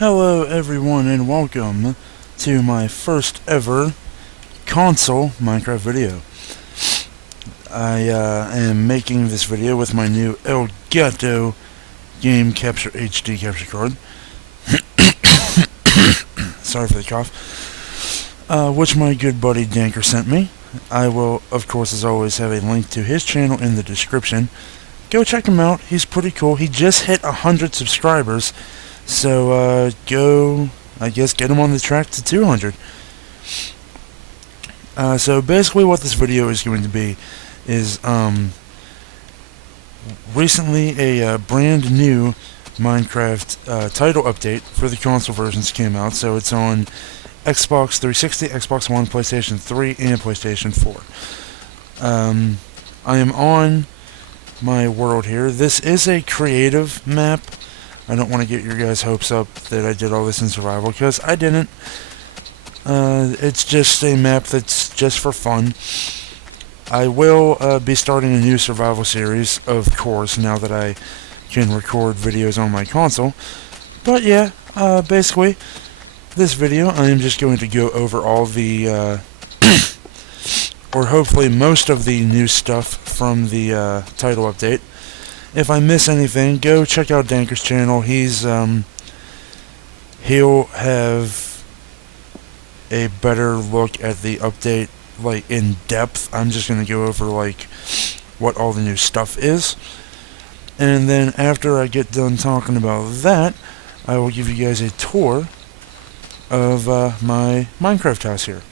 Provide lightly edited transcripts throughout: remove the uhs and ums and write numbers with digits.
Hello everyone and welcome to my first ever console Minecraft video. I am making this video with my new Elgato Game Capture HD capture card. Sorry for the cough. Which my good buddy Danker sent me. I will, of course, as always, have a link to his channel in the description. Go check him out. He's pretty cool. He just hit 100 subscribers. So, go, I guess, get him on the track to 200. So basically what this video is going to be is, recently a brand new Minecraft title update for the console versions came out. So it's on Xbox 360, Xbox One, PlayStation 3, and PlayStation 4. I am on my world here. This is a creative map. I don't want to get your guys' hopes up that I did all this in survival, because I didn't. It's just a map that's just for fun. I will be starting a new survival series, of course, now that I can record videos on my console. But yeah, basically, this video I am just going to go over all the, or hopefully most of the new stuff from the title update. If I miss anything, go check out Danker's channel. He'll have a better look at the update, like, in depth. I'm just gonna go over, like, what all the new stuff is. And then after I get done talking about that, I will give you guys a tour of my Minecraft house here.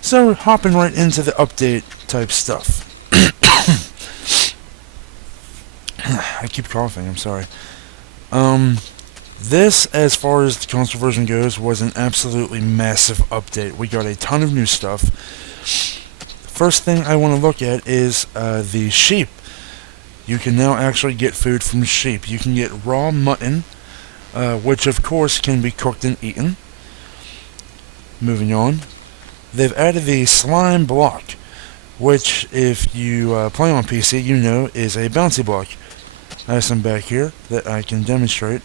So, hopping right into the update type stuff. I keep coughing, I'm sorry. This, as far as the console version goes, was an absolutely massive update. We got a ton of new stuff. First thing I want to look at is the sheep. You can now actually get food from sheep. You can get raw mutton, which of course can be cooked and eaten. Moving on. They've added the slime block, which, if you play on PC, you know is a bouncy block. I have some back here that I can demonstrate.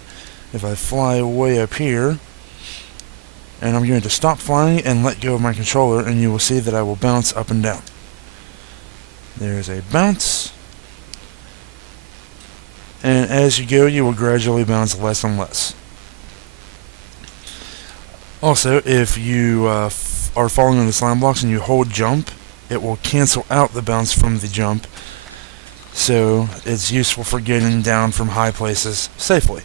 If I fly way up here, and I'm going to stop flying and let go of my controller, and you will see that I will bounce up and down. There's a bounce. And as you go, you will gradually bounce less and less. Also, if you are falling on the slime blocks and you hold jump, it will cancel out the bounce from the jump. So it's useful for getting down from high places safely.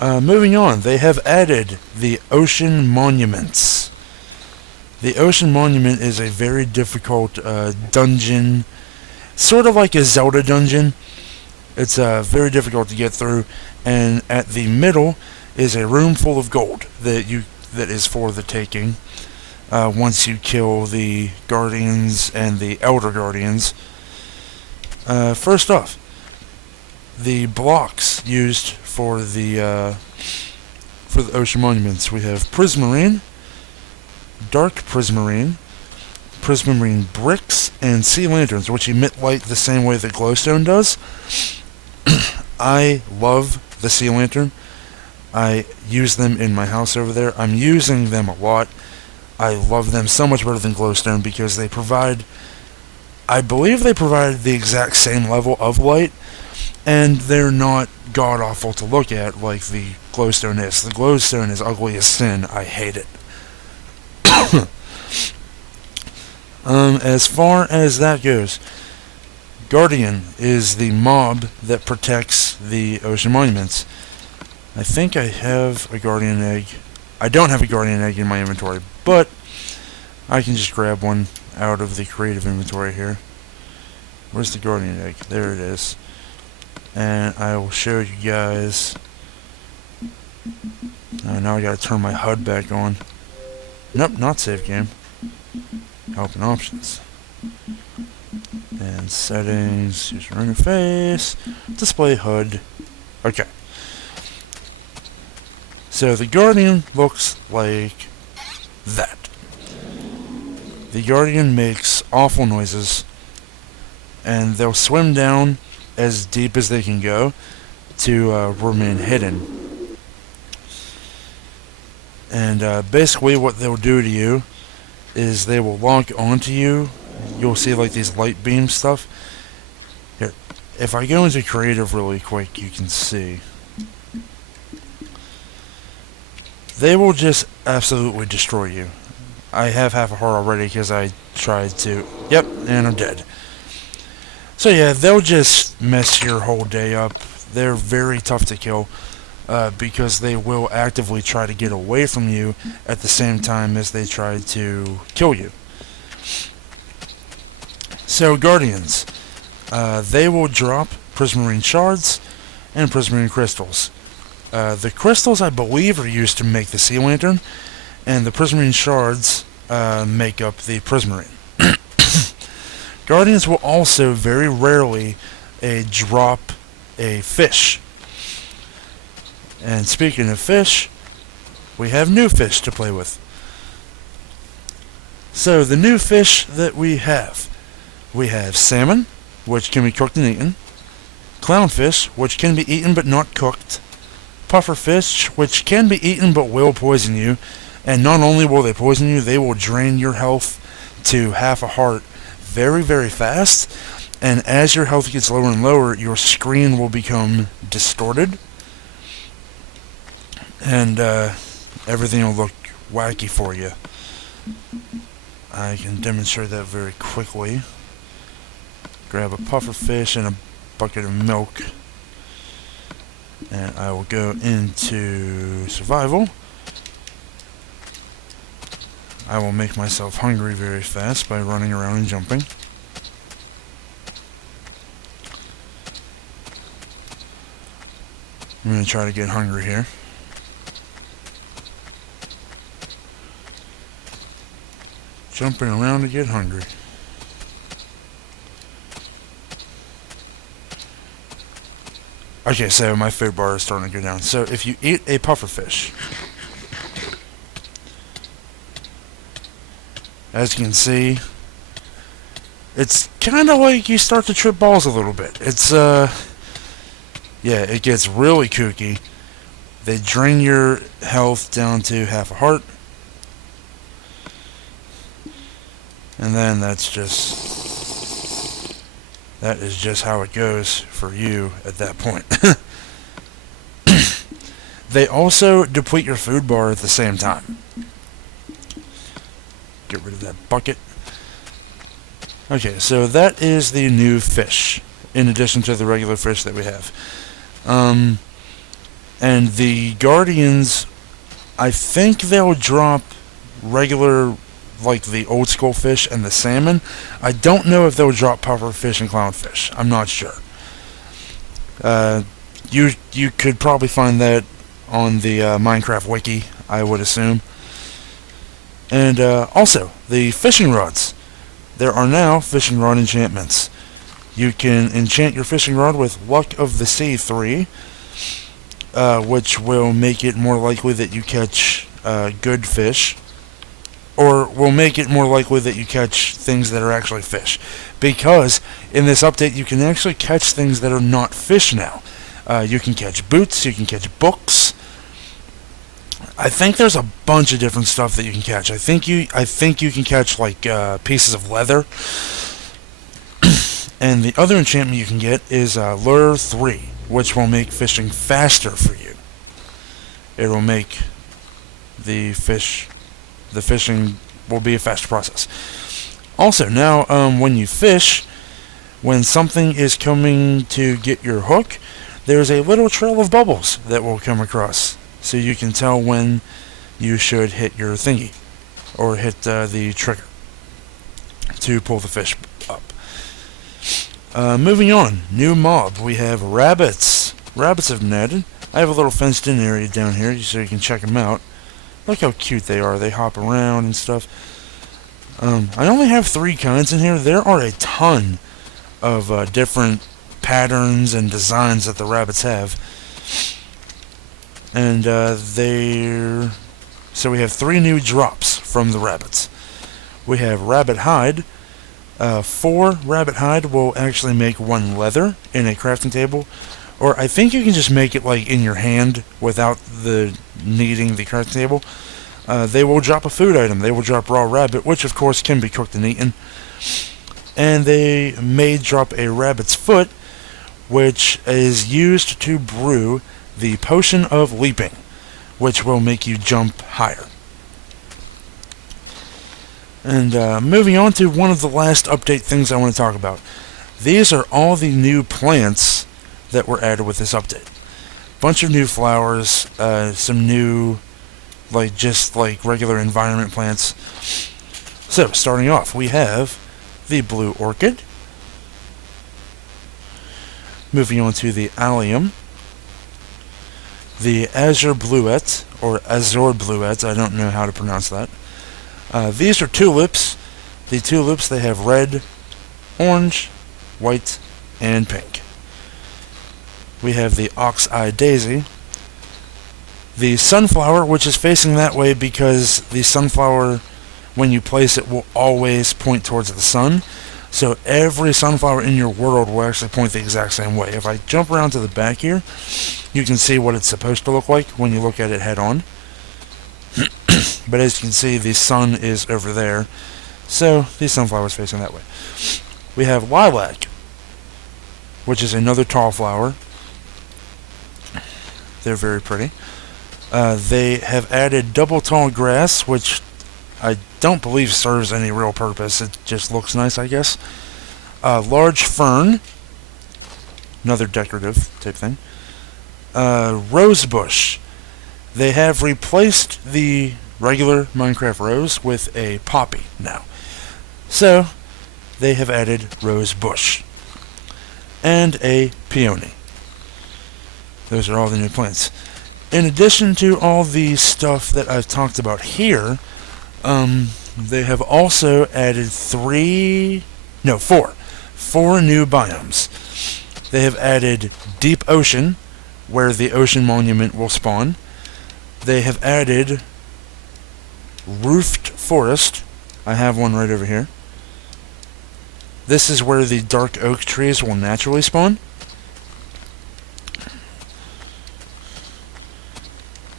Moving on, they have added the Ocean Monuments. The Ocean Monument is a very difficult dungeon, sort of like a Zelda dungeon. It's very difficult to get through, and at the middle is a room full of gold that is for the taking. Once you kill the Guardians and the Elder Guardians. First off, the blocks used for the Ocean Monuments. We have Prismarine, Dark Prismarine, Prismarine bricks, and sea lanterns, which emit light the same way that glowstone does. I love the sea lantern. I use them in my house over there. I'm using them a lot. I love them so much better than glowstone because they provide, I believe they provide the exact same level of light, and they're not god-awful to look at like the glowstone is. The glowstone is ugly as sin. I hate it. As far as that goes, Guardian is the mob that protects the Ocean Monuments. I think I have a Guardian egg. I don't have a Guardian egg in my inventory, but I can just grab one out of the creative inventory here. Where's the Guardian egg? There it is. And I will show you guys. Now I gotta turn my HUD back on. Nope, not save game. Help and options. And settings, user interface, display HUD. Okay. So the Guardian looks like that. The Guardian makes awful noises, and they'll swim down as deep as they can go to remain hidden. And basically what they'll do to you is they will lock onto you. You'll see like these light beam stuff. Here, if I go into creative really quick, you can see. They will just absolutely destroy you. I have half a heart already because I tried to... Yep, and I'm dead. So yeah, they'll just mess your whole day up. They're very tough to kill because they will actively try to get away from you at the same time as they try to kill you. So Guardians, they will drop Prismarine Shards and Prismarine Crystals. The crystals, I believe, are used to make the Sea Lantern, and the Prismarine Shards make up the Prismarine. Guardians will also very rarely drop a fish. And speaking of fish, we have new fish to play with. So the new fish that we have salmon, which can be cooked and eaten, clownfish, which can be eaten but not cooked, pufferfish, which can be eaten but will poison you, and not only will they poison you, they will drain your health to half a heart very, very fast, and as your health gets lower and lower, your screen will become distorted, and everything will look wacky for you. I can demonstrate that very quickly. Grab a pufferfish and a bucket of milk, and I will go into survival. I will make myself hungry very fast by running around and jumping. I'm going to try to get hungry here. Jumping around to get hungry. Okay, so my food bar is starting to go down. So if you eat a pufferfish, as you can see, it's kind of like you start to trip balls a little bit. It's, yeah, it gets really kooky. They drain your health down to half a heart. And then that is just how it goes for you at that point. They also deplete your food bar at the same time. Get rid of that bucket. Okay, so that is the new fish, in addition to the regular fish that we have. And the Guardians, I think they'll drop regular, like the old school fish and the salmon. I don't know if they'll drop pufferfish and clownfish. I'm not sure. You could probably find that on the Minecraft wiki, I would assume. And also, the fishing rods. There are now fishing rod enchantments. You can enchant your fishing rod with Luck of the Sea 3, which will make it more likely that you catch good fish, or will make it more likely that you catch things that are actually fish. Because in this update, you can actually catch things that are not fish now. You can catch boots, you can catch books. I think there's a bunch of different stuff that you can catch. I think you can catch like pieces of leather. And the other enchantment you can get is Lure 3, which will make fishing faster for you. It will make the fishing will be a faster process. Also, now when you fish, when something is coming to get your hook, there's a little trail of bubbles that will come across, so you can tell when you should hit your thingy, or hit the trigger to pull the fish up. Moving on, new mob. We have rabbits. Rabbits have been added. I have a little fenced-in area down here so you can check them out. Look how cute they are. They hop around and stuff. I only have 3 kinds in here. There are a ton of different patterns and designs that the rabbits have. And so we have 3 new drops from the rabbits. We have rabbit hide. 4 rabbit hide will actually make 1 leather in a crafting table. Or I think you can just make it like in your hand without needing the crafting table. They will drop a food item. They will drop raw rabbit, which of course can be cooked and eaten. And they may drop a rabbit's foot, which is used to brew the potion of leaping, which will make you jump higher. And moving on to one of the last update things I want to talk about. These are all the new plants that were added with this update. Bunch of new flowers, some new, just regular environment plants. So, starting off, we have the blue orchid. Moving on to the allium. The azure bluette, or azure bluette, I don't know how to pronounce that. These are tulips. The tulips, they have red, orange, white, and pink. We have the ox-eye daisy. The sunflower, which is facing that way because the sunflower, when you place it, will always point towards the sun. So every sunflower in your world will actually point the exact same way. If I jump around to the back here, you can see what it's supposed to look like when you look at it head on. But as you can see, the sun is over there, so the sunflower is facing that way. We have lilac, which is another tall flower. They're very pretty. They have added double tall grass, which I don't believe serves any real purpose. It just looks nice, I guess. Large fern, another decorative type thing. Rose bush. They have replaced the regular Minecraft rose with a poppy now. So, they have added rose bush. And a peony. Those are all the new plants. In addition to all the stuff that I've talked about here, they have also added four new biomes. They have added deep ocean, where the ocean monument will spawn. They have added roofed forest. I have one right over here. This is where the dark oak trees will naturally spawn.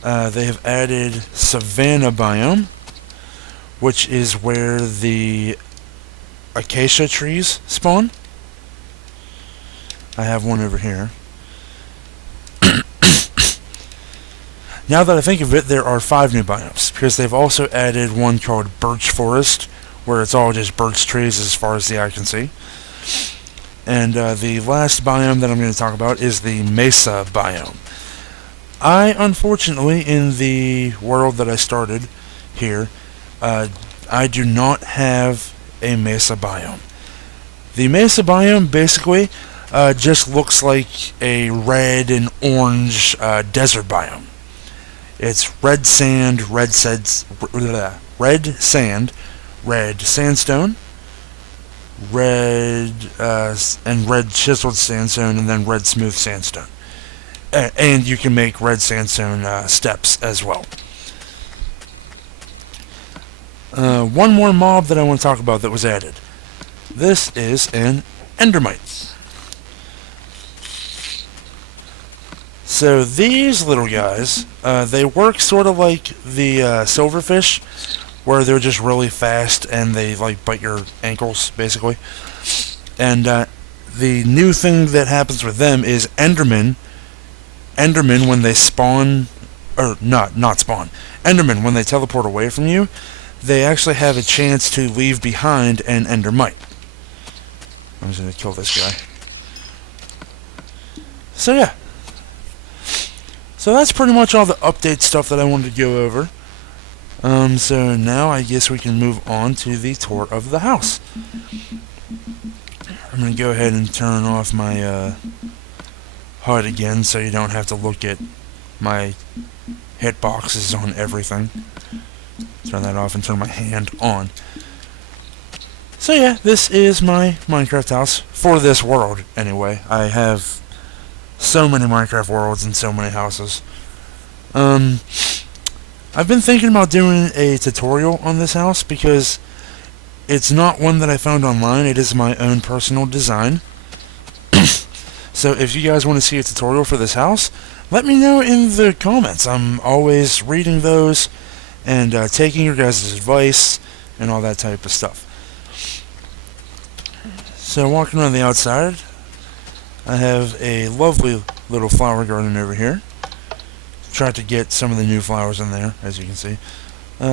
They have added savanna biome, which is where the acacia trees spawn. I have one over here. Now that I think of it, there are 5 new biomes, because they've also added one called birch forest, where it's all just birch trees as far as the eye can see. And the last biome that I'm going to talk about is the mesa biome. I, unfortunately, in the world that I started here, I do not have a mesa biome. The mesa biome basically just looks like a red and orange desert biome. It's red sand, red sandstone, red and red chiseled sandstone, and then red smooth sandstone. And you can make red sandstone steps as well. One more mob that I want to talk about that was added. This is an endermite. So these little guys, they work sort of like the silverfish, where they're just really fast and they bite your ankles, basically. And the new thing that happens with them is Endermen, when they spawn, or not spawn, Endermen, when they teleport away from you, they actually have a chance to leave behind an endermite. I'm just going to kill this guy. So yeah. So that's pretty much all the update stuff that I wanted to go over. So now I guess we can move on to the tour of the house. I'm going to go ahead and turn off my HUD again so you don't have to look at my hitboxes on everything. Turn that off and turn my hand on. So yeah, this is my Minecraft house, for this world anyway. I have so many Minecraft worlds and so many houses. I've been thinking about doing a tutorial on this house because it's not one that I found online. It is my own personal design. So if you guys want to see a tutorial for this house, let me know in the comments. I'm always reading those and taking your guys' advice and all that type of stuff. So walking around the outside, I have a lovely little flower garden over here. Tried to get some of the new flowers in there, as you can see.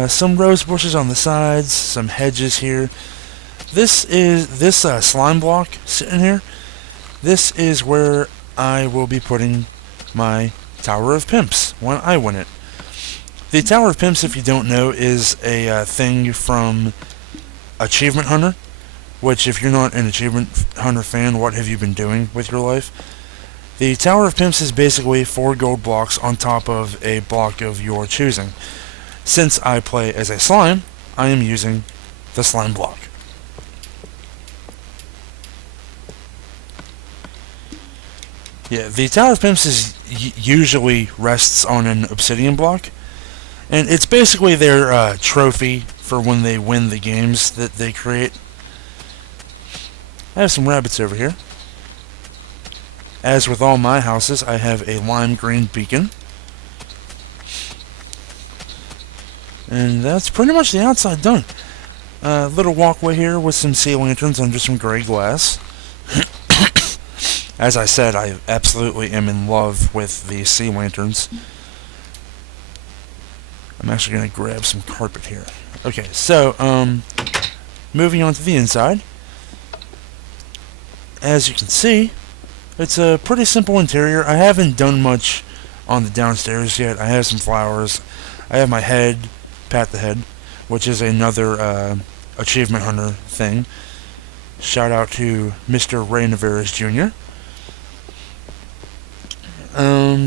Some rose bushes on the sides, some hedges here. This slime block sitting here. This is where I will be putting my Tower of Pimps when I win it. The Tower of Pimps, if you don't know, is a thing from Achievement Hunter, which if you're not an Achievement Hunter fan, what have you been doing with your life? The Tower of Pimps is basically 4 gold blocks on top of a block of your choosing. Since I play as a slime, I am using the slime block. Yeah, the Tower of Pimps usually rests on an obsidian block, and it's basically their trophy for when they win the games that they create. I have some rabbits over here. As with all my houses, I have a lime green beacon. And that's pretty much the outside done. Little walkway here with some sea lanterns under some gray glass. As I said, I absolutely am in love with the sea lanterns. I'm actually going to grab some carpet here. Okay, so, moving on to the inside. As you can see, it's a pretty simple interior. I haven't done much on the downstairs yet. I have some flowers. I have my head, Pat the Head, which is another Achievement Hunter thing. Shout out to Mr. Ray Navarez Jr.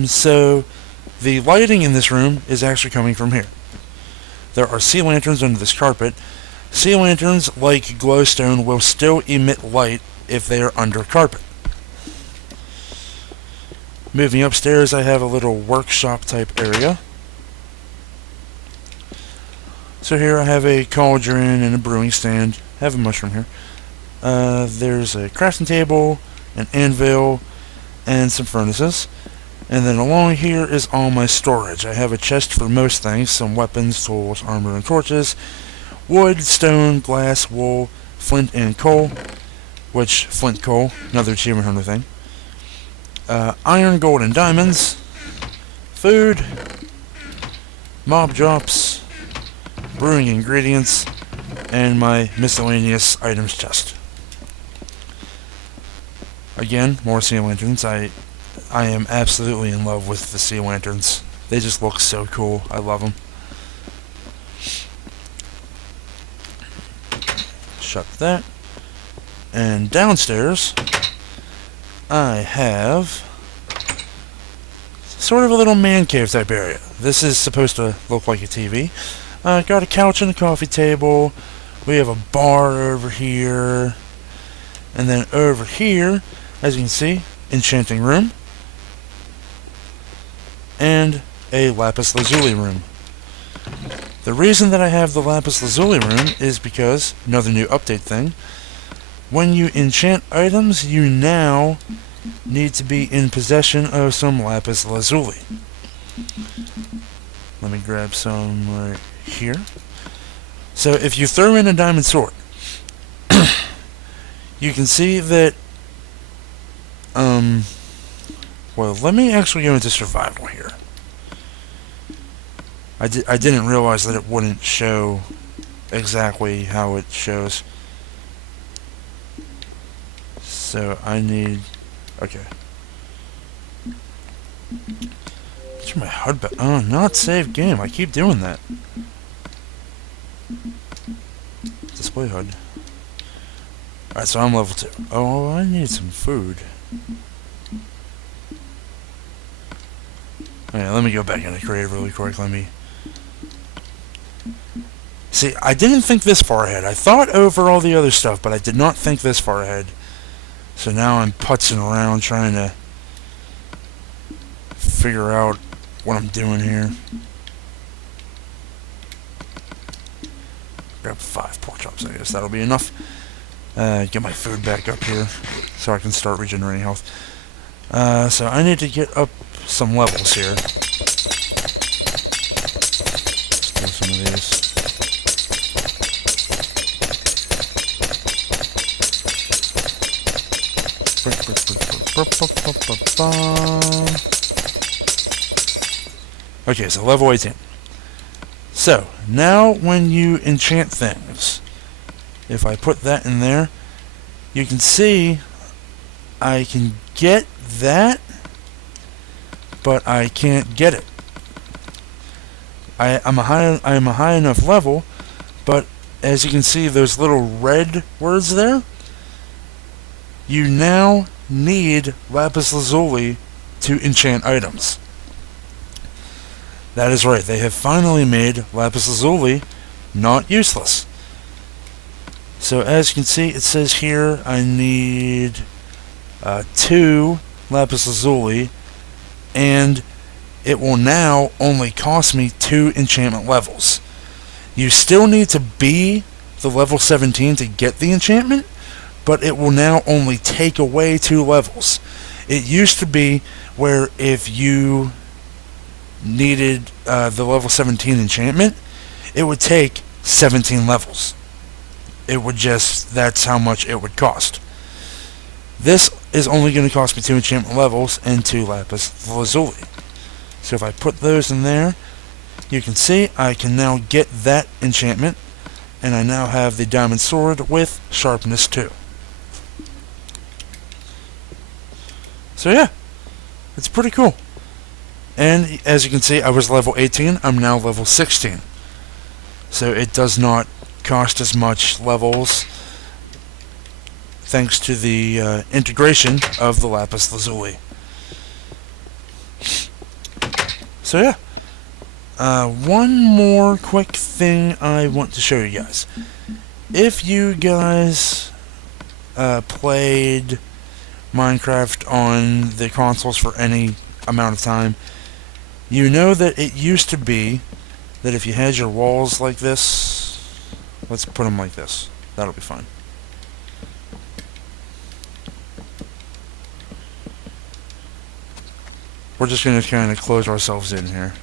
So the lighting in this room is actually coming from here. There are sea lanterns under this carpet. Sea lanterns, like glowstone, will still emit light if they are under carpet. Moving upstairs, I have a little workshop type area. So here I have a cauldron and a brewing stand. I have a mushroom here. There's a crafting table, an anvil, and some furnaces. And then along here is all my storage. I have a chest for most things, some weapons, tools, armor, and torches, wood, stone, glass, wool, flint, and coal, which, flint coal, another Achievement Hunter thing, iron, gold, and diamonds, food, mob drops, brewing ingredients, and my miscellaneous items chest. Again, more sea lanterns. I am absolutely in love with the sea lanterns. They just look so cool. I love them. Shut that. And downstairs, I have sort of a little man cave type area. This is supposed to look like a TV. Got a couch and a coffee table. We have a bar over here. And then over here, as you can see, enchanting room. And a lapis lazuli room. The reason that I have the lapis lazuli room is because, another new update thing, when you enchant items, you now need to be in possession of some lapis lazuli. Let me grab some right here. So if you throw in a diamond sword, you can see that, well, let me actually go into survival here. I didn't realize that it wouldn't show exactly how it shows. So I need... Okay. What's my HUD back? Oh, not save game. I keep doing that. Display HUD. Alright, so I'm level 2. Oh, I need some food. Alright, let me go back into creative really quick. Let me... See, I didn't think this far ahead. I thought over all the other stuff, but I did not think this far ahead. So now I'm putzing around trying to figure out what I'm doing here. Grab 5 pork chops, I guess that'll be enough. Get my food back up here so I can start regenerating health. So I need to get up some levels here. Throw some of these. Okay, so level 18. So, now when you enchant things, if I put that in there, you can see I can get that, but I can't get it. I am a high enough level, but as you can see those little red words there, you now need lapis lazuli to enchant items. That is right, they have finally made lapis lazuli not useless. So as you can see, it says here I need 2 lapis lazuli, and it will now only cost me 2 enchantment levels. You still need to be the level 17 to get the enchantment, but it will now only take away 2 levels. It used to be where if you needed the level 17 enchantment, it would take 17 levels. It would just, that's how much it would cost. This is only going to cost me 2 enchantment levels and 2 lapis lazuli. So if I put those in there, you can see I can now get that enchantment, and I now have the diamond sword with sharpness 2. So yeah, it's pretty cool. And as you can see, I was level 18, I'm now level 16. So it does not cost as much levels thanks to the integration of the lapis lazuli. So yeah, one more quick thing I want to show you guys. If you guys played Minecraft on the consoles for any amount of time, you know that it used to be that if you had your walls like this, let's put them like this, that'll be fine. We're just going to kind of close ourselves in here.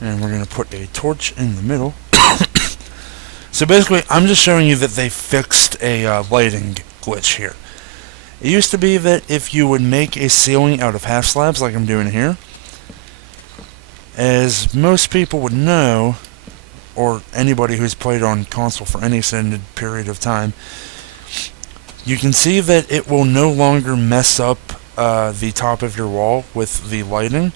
And we're going to put a torch in the middle. So basically, I'm just showing you that they fixed a lighting glitch here. It used to be that if you would make a ceiling out of half slabs like I'm doing here, as most people would know, or anybody who's played on console for any extended period of time, you can see that it will no longer mess up the top of your wall with the lighting.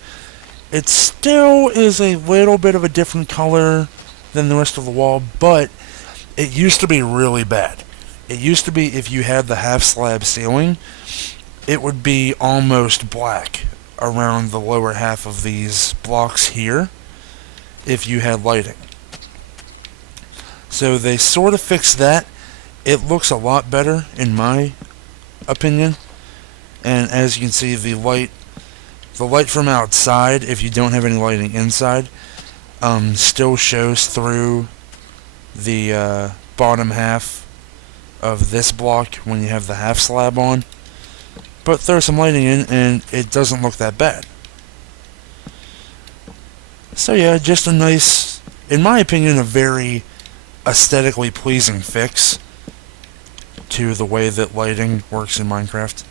It still is a little bit of a different color than the rest of the wall, but it used to be really bad. It used to be if you had the half slab ceiling, it would be almost black around the lower half of these blocks here if you had lighting. So they sort of fixed that. It looks a lot better in my opinion, and as you can see, the light from outside, if you don't have any lighting inside, still shows through the bottom half of this block when you have the half slab on. But throw some lighting in and it doesn't look that bad. So yeah, just a nice, in my opinion, a very aesthetically pleasing fix to the way that lighting works in Minecraft.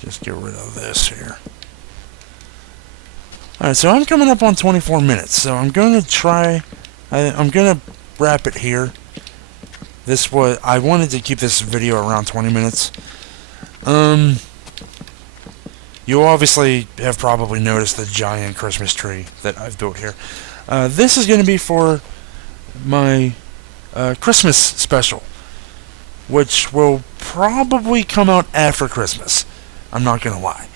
Just get rid of this here. Alright, so I'm coming up on 24 minutes, so I'm going to try, I'm going to wrap it here. I wanted to keep this video around 20 minutes. You obviously have probably noticed the giant Christmas tree that I've built here. This is going to be for my Christmas special, which will probably come out after Christmas. I'm not going to lie.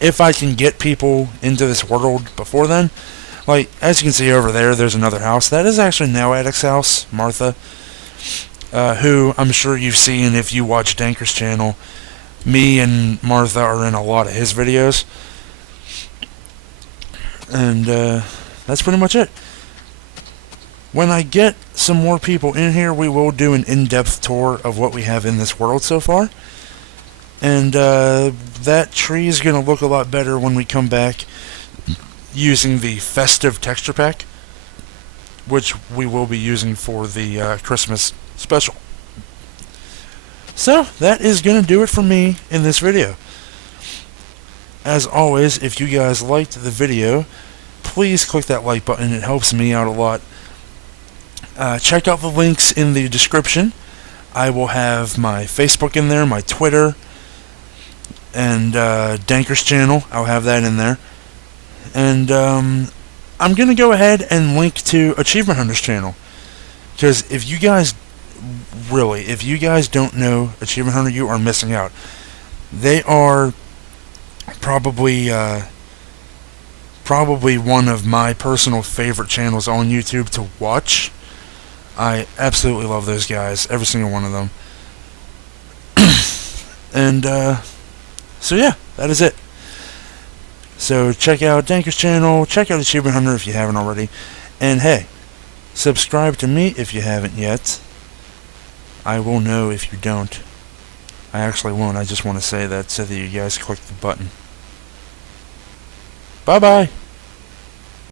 If I can get people into this world before then. Like, as you can see over there, there's another house. That is actually Noadic's house, Martha, who I'm sure you've seen if you watch Danker's channel. Me and Martha are in a lot of his videos. And that's pretty much it. When I get some more people in here, we will do an in-depth tour of what we have in this world so far. And that tree is going to look a lot better when we come back using the festive texture pack, which we will be using for the Christmas special. So, that is going to do it for me in this video. As always, if you guys liked the video, please click that like button. It helps me out a lot. Check out the links in the description. I will have my Facebook in there, my Twitter, and Danker's channel. I'll have that in there. And I'm going to go ahead and link to Achievement Hunter's channel. Because if you guys don't know Achievement Hunter, you are missing out. They are probably one of my personal favorite channels on YouTube to watch. I absolutely love those guys, every single one of them. And so yeah, that is it. So check out Danker's channel, check out Achievement Hunter if you haven't already, and hey, subscribe to me if you haven't yet. I will know if you don't. I actually won't, I just want to say that so that you guys click the button. Bye bye!